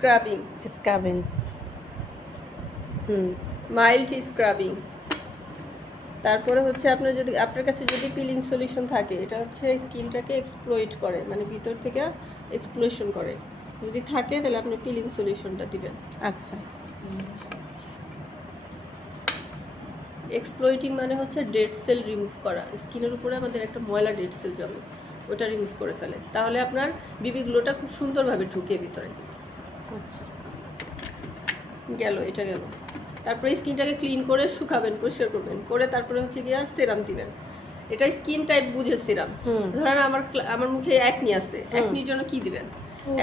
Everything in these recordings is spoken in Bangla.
Scrubbing, scrubbing. Mild scrubbing. তারপরে হচ্ছে আপনার কাছে যদি পিলিং সলিউশন থাকে, এটা হচ্ছে স্কিনটাকে এক্সপ্লয়েট করে, মানে ভিতর থেকে এক্সপ্লোশন করে। যদি থাকে তাহলে আপনি পিলিং সলিউশনটা দিবেন। আচ্ছা। এক্সপ্লয়েটিং মানে হচ্ছে ডেড সেল রিমুভ করা। স্কিনের উপরে আমাদের একটা ময়লা ডেড সেল জমে, ওটা রিমুভ করে ফেলে, তাহলে আপনার বিবি গ্লোটা খুব সুন্দরভাবে ঢুকে ভিতরে। আচ্ছা, গেল, এটা গেল। তারপরে স্কিনটাকে ক্লিন করে শুকাবেন, পরিষ্কার করবেন, করে তারপরে হচ্ছে গিয়া সেরাম দিবেন। এটা স্কিন টাইপ বুঝে সিরাম। ধরেন আমার মুখে একনি আছে, একনির জন্য কি দিবেন?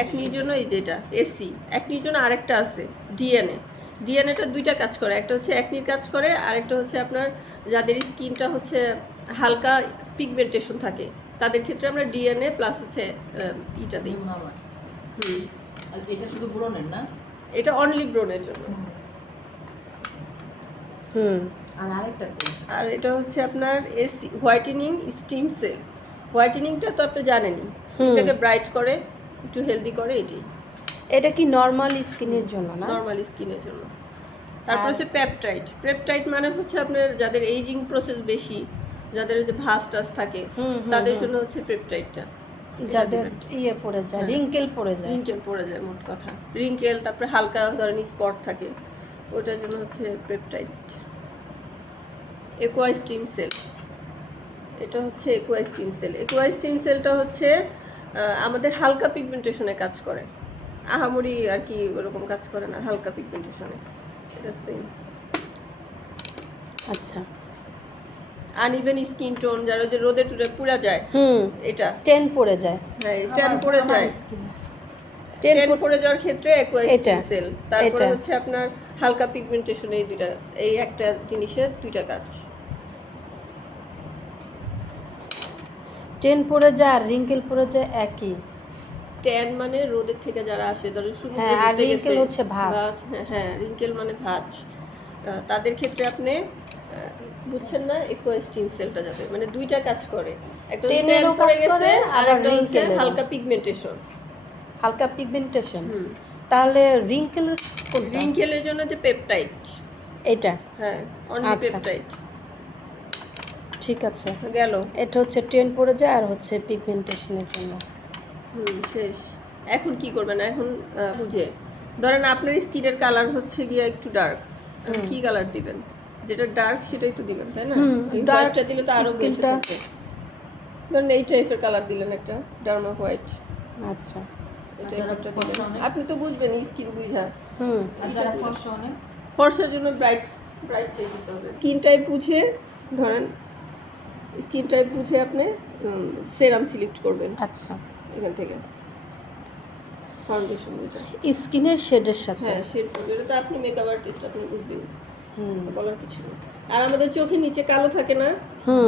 একনির জন্য এই যেটা এসি, একনির জন্য আরেকটা আছে ডিএনএ। ডিএনএটা দুইটা কাজ করে, একটা হচ্ছে একনির কাজ করে, আরেকটা হচ্ছে আপনার যাদের স্কিনটা হচ্ছে হালকা পিগমেন্টেশন থাকে তাদের ক্ষেত্রে আমরা ডিএনএ প্লাস হচ্ছে ইটা দিই। আর এটা শুধু ব্রণের না, এটা অনলি ব্রণের জন্য। আর আরেকটা আর এটা হচ্ছে আপনার এসি হোয়াইটেনিং স্টিম সেল। হোয়াইটেনিংটা তো আপনি জানেনই, স্কিনটাকে ব্রাইট করে, একটু হেলদি করে। এটা কি নরমাল স্কিনের জন্য না? নরমাল স্কিনের জন্য। তারপর হচ্ছে পেপটাইড। পেপটাইড মানে হচ্ছে আপনার যাদের এইজিং প্রসেস বেশি, যাদের যে ভাঁজ টাস থাকে, তাদের জন্য হচ্ছে পেপটাইডটা। যাদের ইয়ে পড়ে যায়, রিঙ্কেল পড়ে যায়, রিঙ্কেল পড়ে যায়, মোট কথা রিঙ্কেল, তারপরে হালকা ধরনের স্পট থাকে, ওটার জন্য হচ্ছে পেপটাইড। একুয়াস্টিম সেল, এটা হচ্ছে একুয়াস্টিম সেল। একুয়াস্টিম সেলটা হচ্ছে আমাদের হালকা পিগমেন্টেশনে কাজ করে, আহামরি আর কি ওরকম কাজ করে না, হালকা পিগমেন্টেশনে। এটা সেম। আচ্ছা। আনইভেন স্কিন টোন, যারা যে রোদে টুদে পুড়া যায়, এটা টেন পড়ে যায়, হ্যাঁ ট্যান পড়ে যায়, টেন পড়ে যাওয়ার ক্ষেত্রে একুয়াস্টিম সেল। তারপরে হচ্ছে আপনার হালকা পিগমেন্টেশন, এই দুইটা, এই একটা জিনিসের দুইটা কাজ। টেন পড়ে যায় আর রিঙ্কেল পড়ে যায় একই। ট্যান মানে রোদের থেকে যারা আসে, ধরো সমুদ্রে আর ঘুরতে রিঙ্কেল গেছে, হচ্ছে ভাঁজ। হ্যাঁ রিঙ্কেল মানে ভাঁজ, তাদের ক্ষেত্রে আপনি বুঝছেন না, একুয়াস্টিম সেলটা যাবে, মানে দুইটা কাজ করে, একটা ট্যান পড়ে গেছে আর একটা হচ্ছে হালকা পিগমেন্টেশন। হালকা পিগমেন্টেশন, তাহলে রিঙ্কেলের জন্য যে পেপটাইড, এটা হ্যাঁ অনলি পেপটাইড। ঠিক আছে, গেল। এটা হচ্ছে টেন পড়ে যায় আর হচ্ছে পিগমেন্টেশনের জন্য। শেষ। এখন কি করবেন? এখন বুঝে ধরেন আপনার স্কিনের কালার হচ্ছে গিয়ে একটু ডার্ক, কি কালার দিবেন? যেটা ডার্ক সেটাই তো দিবেন, তাই না? ডার্কটা দিলে তো আরো বেশি থাকবে। ধরেন এই টাইপের কালার দিলেন একটা ডার্মা হোয়াইট। আচ্ছা, আপনি তো বুঝবেন স্কিন বুঝা। যারা ফর্সা অনেক, ফর্সার জন্য ব্রাইট টাইপ দিতে হবে। স্কিন টাইপ বুঝে, ধরেন স্কিন টাইপ বুঝে আপনি সেরাম সিলেক্ট করবেন। আচ্ছা, এখান থেকে ফাউন্ডেশন দিতে স্কিনের শেডের সাথে, হ্যাঁ শেড করবে। এটা তো আপনি মেকআপ আর্টিস্ট, আপনি বুঝবেন, বলার কিছু নেই। আর আমাদের চোখের নিচে কালো থাকে না,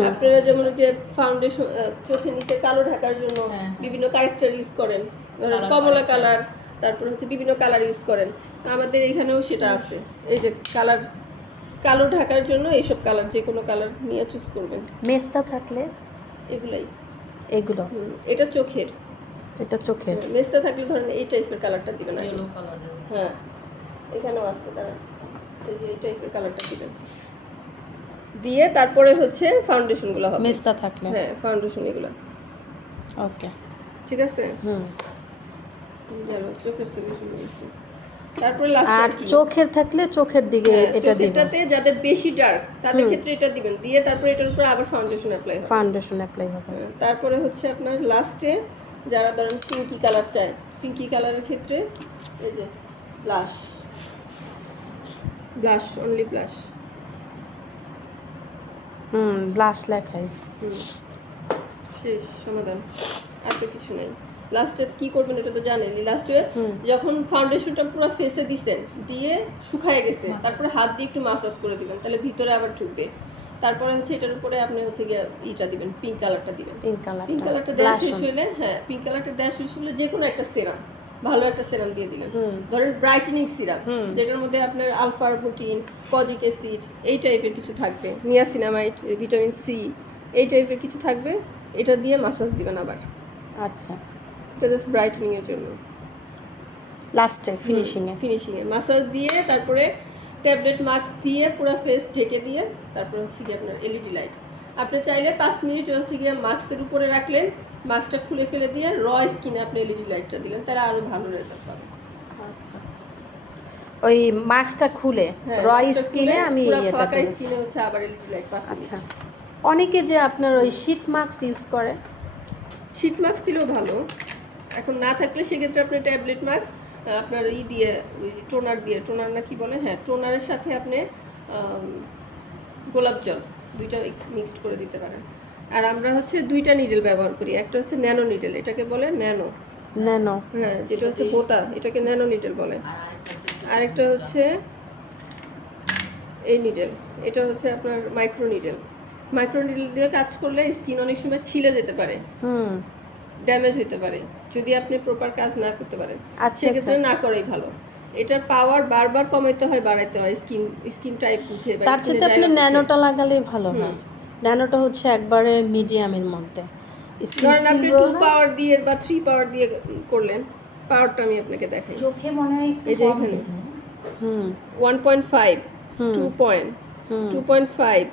আপনারা যেমন যে ফাউন্ডেশন চোখের নিচে কালো ঢাকার জন্য বিভিন্ন কারেক্টার ইউজ করেন, ধরেন কমলা কালার, তারপর হচ্ছে বিভিন্ন কালার ইউজ করেন, আমাদের এখানেও সেটা আছে। এই যে কালার, কালো ঢাকার জন্য এইসব কালার, যে কোনো কালার নিয়ে চুজ করবেন। মেস্তা থাকলে এগুলো, এটা চোখের, এটা চোখের। মেস্তা থাকলে ধরেন এই টাইপের কালারটা দিবেন। হ্যাঁ এখানেও আছে, তারা এই যে এই টাইপের কালারটা দিবেন, দিয়ে তারপরে হচ্ছে ফাউন্ডেশনগুলো হবে মেস্তা থাকলে, হ্যাঁ ফাউন্ডেশন এগুলো। ওকে, ঠিক আছে। জানো চোখের সলিউশন হয়েছে। তারপরে লাস্ট আর চোখের থাকলে চোখের দিকে এটা দিবেন। এটাতে যাদের বেশি ডার্ক তাদের ক্ষেত্রে এটা দিবেন, দিয়ে তারপরে এটার উপরে আবার ফাউন্ডেশন অ্যাপ্লাই হবে। তারপরে হচ্ছে আপনার লাস্টে যারা ধরেন পিঙ্কি কালার চায়, পিঙ্কি কালারের ক্ষেত্রে এই যে ব্লাশ অনলি ব্লাশ। ব্লাশ লেখাই শেষ সমাধান, আর তো কিছু নাই। লাস্টে কি করবেন এটা তো জানেনই। লাস্টে যখন ফাউন্ডেশনটা পুরো ফেসে দিছেন, দিয়ে শুকায় গেছে, তারপরে হাত দিয়ে একটু মাসাজ করে দিবেন, তাহলে ভিতরে আবার ঢুকবে। তারপরে হচ্ছে এটার উপরে আপনি হচ্ছে গিয়ে ইটা দিবেন, পিঙ্ক কালারটা দিবেন। পিঙ্ক কালারটা দেওয়া শেষ হলে, হ্যাঁ পিঙ্ক কালারটা দেওয়া শেষ হলে যে কোনো একটা সেরাম, ভালো একটা সেরাম দিয়ে দিলেন, ধরেন ব্রাইটেনিং সিরাম, যেটার মধ্যে আপনার আলফা প্রোটিন, কজিক অ্যাসিড এই টাইপের কিছু থাকবে, নিয়াসিনামাইড, ভিটামিন সি এই টাইপের কিছু থাকবে, এটা দিয়ে মাসাজ দিবেন আবার। আচ্ছা, এটা জাস্ট ব্রাইটেনিং এর জন্য। লাস্টে ফিনিশিংয়ে। ফিনিশিংয়ে মাসাজ দিয়ে তারপরে ট্যাবলেট মাস্ক দিয়ে পুরো ফেস ঢেকে দিয়ে তারপর হচ্ছে গিয়ে আপনার এলইডি লাইট। আপনি চাইলে 5 মিনিট হচ্ছে গিয়ে মাস্কের উপরে রাখলেন, মাস্কটা খুলে ফেলে দিয়ে স্কিনে আপনি এলইডি লাইটটা দিলেন, তাহলে আরও ভালো রেজাল্ট পাবেন। আচ্ছা, ওই মাস্কটা খুলে স্কিনে আমি এটা ফাঁকা দেব। স্কিনে হচ্ছে আবার এলইডি লাইট 5 মিনিট। আচ্ছা, অনেকে যে আপনার ওই শীট মাস্ক ইউজ করে, শীট মাস্ক দিলেও ভালো, এখন না থাকলে সেক্ষেত্রে আপনি ট্যাবলেট মাস্ক আপনার দিয়ে ওই টোনার না কি বলে, হ্যাঁ টোনারের সাথে আপনি গোলাপ জল দুইটা মিক্সড করে দিতে পারেন। আর আমরা হচ্ছে 2টা নিডেল ব্যবহার করি, একটা হচ্ছে ন্যানো নিডেল, এটাকে বলে ন্যানো, হ্যাঁ যেটা হচ্ছে বোতা, এটাকে ন্যানো নিডেল বলে। আরেকটা হচ্ছে এই নিডেল, এটা হচ্ছে আপনার মাইক্রো নিডেল দিয়ে কাজ করলে স্কিন অনেক সময় ছিলে যেতে পারে, ড্যামেজ হতে পারে যদি আপনি প্রপার কাজ না করতে পারেন। সেক্ষেত্রে না করাই ভালো। এটার পাওয়ার বারবার কমাইতে হয়, বাড়াইতে হয় স্কিন টাইপ বুঝে। তার সাথে আপনি ন্যানোটা লাগালেই ভালো হয়। ন্যানোটা হচ্ছে একবারে মিডিয়ামের মধ্যে। ধরেন আপনি 2 পাওয়ার দিয়ে বা 3 পাওয়ার দিয়ে করলেন, পাওয়ারটা আমি আপনাকে দেখাই। চোখে মনে হয় এই যে এখানে 1.5 2.5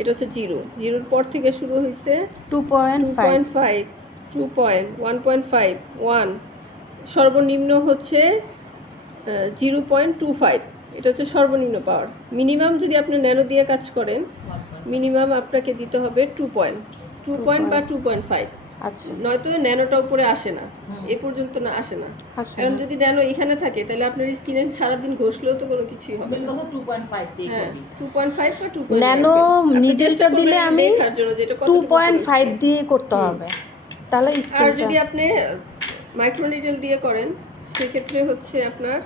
এটা হচ্ছে 0 পর থেকে শুরু হয়েছে 2.5 1.5 1 সর্বনিম্ন হচ্ছে 0.25, এটা হচ্ছে সর্বনিম্ন পাওয়ার। মিনিমাম যদি আপনি ন্যানো দিয়ে কাজ করেন মিনিমাম আপনাকে দিতে হবে 2 পয়েন্ট বা 2.5। আচ্ছা, নয়তো ন্যানোটা উপরে আসে না, এ পর্যন্ত না আসে না। এখন যদি ন্যানো এখানে থাকে তাহলে আপনার স্কিনে সারাদিন ঘষলেও তো কোনো কিছুই হবে না। 2.5 দিয়ে হ্যাঁ করবি। 2.5 বা 2.5 ন্যানো নিডেলটা দিলে আমি দেখার জন্য যেটা কত 2.5 দিয়ে করতে হবে, তাহলে আর যদি আপনি মাইক্রো নিডেল দিয়ে করেন সেক্ষেত্রে হচ্ছে আপনার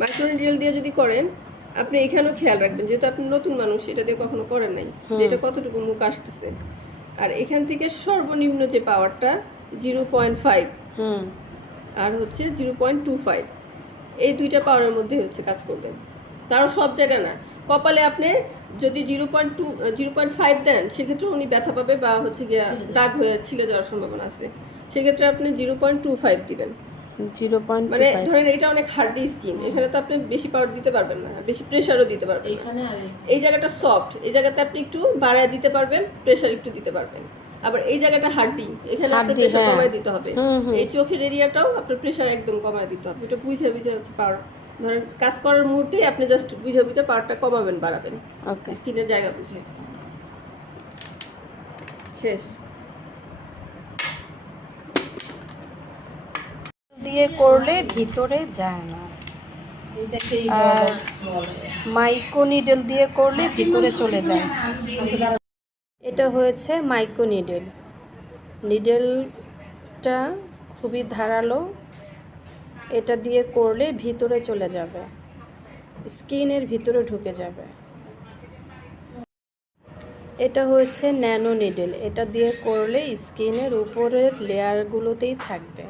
মাইক্রো নিডেল দিয়ে যদি করেন আপনি এখানেও খেয়াল রাখবেন, যেহেতু আপনি নতুন মানুষ, এটা দিয়ে কখনো করেন নাই, যে এটা কতটুকু মুখ আসতেছে। আর এখান থেকে সর্বনিম্ন যে পাওয়ারটা 0.5 আর হচ্ছে 0.25, এই 2টা পাওয়ারের মধ্যে হচ্ছে কাজ করবেন। তারও সব জায়গায় না, কপালে আপনি যদি 0.5 দেন সেক্ষেত্রে উনি ব্যথা পাবে বা হচ্ছে গিয়া দাগ হয়ে ছিলে যাওয়ার সম্ভাবনা আছে। সেক্ষেত্রে আপনি 0.25 দিবেন। 0.25 মানে ধরেন এটা অনেক হার্ডি স্কিন, এখানে তো আপনি বেশি পাওয়ার দিতে পারবেন না, বেশি প্রেসারও দিতে পারবেন না। এই জায়গাটা সফট, এই জায়গাতে আপনি একটু বাড়ায় দিতে পারবেন, প্রেসার একটু দিতে পারবেন। আবার এই জায়গাটা হার্ডি, এখানে আপনার প্রেসার কমায় দিতে হবে। এই চোখের এরিয়াটাও আপনার প্রেসার একদম কমায় দিতে হবে। এটা বুঝে হচ্ছে পাওয়ার, ধরেন কাজ করার মুহূর্তেই আপনি জাস্ট বুঝে পাওয়ারটা কমাবেন বাড়াবেন, স্কিনের জায়গা বুঝে। শেষ। দিয়ে করলে ভিতরে যায় না, আর মাইক্রো নিডেল দিয়ে করলে ভিতরে চলে যায়। এটা হয়েছে মাইক্রো নিডেল। নিডেলটা খুবই ধারালো, এটা দিয়ে করলে ভিতরে চলে যাবে, স্কিনের ভিতরে ঢুকে যাবে। এটা হয়েছে ন্যানো নিডেল, এটা দিয়ে করলে স্কিনের উপরের লেয়ারগুলোতেই থাকবে।